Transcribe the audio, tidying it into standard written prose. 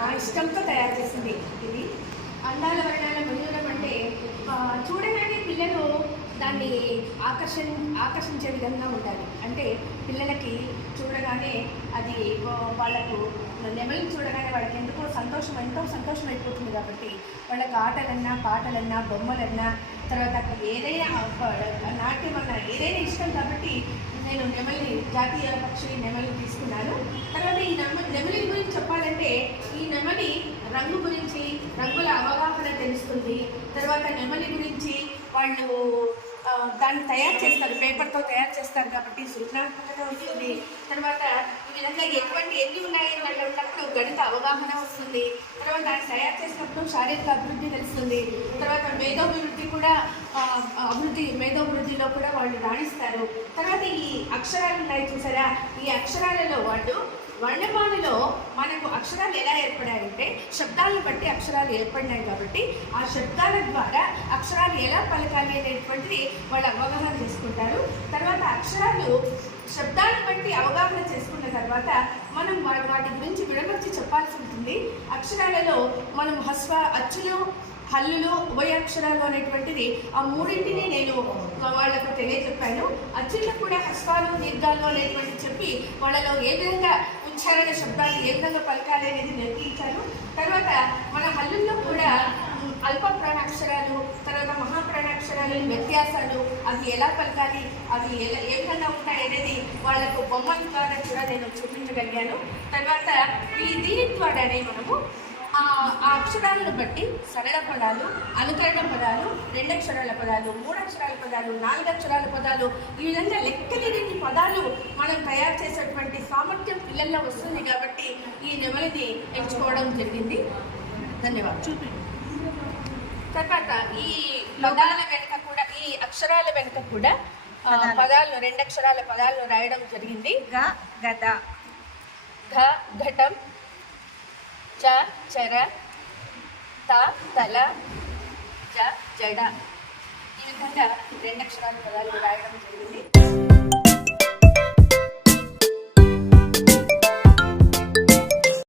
నా ఇష్టంతో తయారు చేసింది ఇది. అందాల వర్ణాల మయూరం అంటే చూడగానే పిల్లలు దాన్ని ఆకర్షించే విధంగా ఉండాలి. అంటే పిల్లలకి చూడగానే అది వాళ్ళకు నెమలిని చూడగానే వాళ్ళకి ఎంతో సంతోషం అయిపోతుంది. కాబట్టి వాళ్ళకి ఆటలన్నా పాటలన్నా బొమ్మలన్నా తర్వాత ఏదైనా నాట్యం అన్నా ఏదైనా ఇష్టం. కాబట్టి నేను నెమలి జాతీయ పక్షి నెమలి తీసుకున్నాను. తర్వాత ఈ నెమలి గురించి చెప్పాలంటే ఈ నెమలి రంగు గురించి రంగుల అవగాహన తెలుస్తుంది. తర్వాత నెమలి గురించి వాళ్ళు దాన్ని తయారు చేస్తారు, పేపర్తో తయారు చేస్తారు కాబట్టి సృజనాత్మకత వస్తుంది. తర్వాత ఈ విధంగా ఎన్ని ఉన్నాయని వాళ్ళు ఉన్నప్పుడు గణిత అవగాహన వస్తుంది. తర్వాత దాన్ని తయారు చేసినప్పుడు శారీరక అభివృద్ధి తెలుస్తుంది. తర్వాత మేధోభివృద్ధిలో కూడా వాళ్ళు రాణిస్తారు. తర్వాత ఈ అక్షరాలు ఉన్నాయి చూసారా, ఈ అక్షరాలలో వాళ్ళు వర్ణమాలలో మనకు అక్షరాలు ఎలా ఏర్పడాయంటే శబ్దాలను బట్టి అక్షరాలు ఏర్పడినాయి. కాబట్టి ఆ శబ్దాల ద్వారా అక్షరాలు ఎలా పలకాలి అనేటువంటిది వాళ్ళు అవగాహన చేసుకుంటారు. తర్వాత అక్షరాలు శబ్దాలను బట్టి అవగాహన చేసుకున్న తర్వాత మనం వాటి గురించి విడమర్చి చెప్పాల్సి ఉంటుంది. అక్షరాలలో మనం అచ్చులు హల్లులు ఉభయాక్షరాలు అనేటువంటిది ఆ మూడింటిని నేను వాళ్ళకు తెలియజెప్పాను. అచ్చుల్లో కూడా హస్వాలు దీర్ఘాలు అనేటువంటి చెప్పి వాళ్ళలో ఏ విధంగా ఉచ్చారణ శబ్దాలు ఏ విధంగా పలకాలి అనేది నేర్పించాను. తర్వాత మన హల్లుల్లో కూడా అల్ప ప్రాణాక్షరాలు తర్వాత మహాప్రాణాక్షరాలు వ్యత్యాసాలు అవి ఎలా పలకాలి, అవి ఏ విధంగా ఉంటాయి అనేది వాళ్ళకు బొమ్మల ద్వారా కూడా నేను చూపించగలిగాను. తర్వాత దీని ద్వారానే మనము ఆ అక్షరాలను బట్టి సరళ పదాలు, అనుకరణ పదాలు, 2 అక్షరాల పదాలు, 3 అక్షరాల పదాలు, 4 అక్షరాల పదాలు, ఈ విధంగా లెక్కలేని పదాలు మనం తయారు చేసేటువంటి సామర్థ్యం పిల్లల్లో వస్తుంది. కాబట్టి ఈ నెమలిని ఎంచుకోవడం జరిగింది. ధన్యవాదాలు. తర్వాత ఈ పదాల వెనుక కూడా ఈ అక్షరాల వెనుక కూడా పదాలు 2 అక్షరాల పదాలు రాయడం జరిగింది. గద, ఘ ఘటం, చ చర, త తల, జ జడ, ఈ విధంగా 2 అక్షరాల పదాలు రాయడం జరిగింది.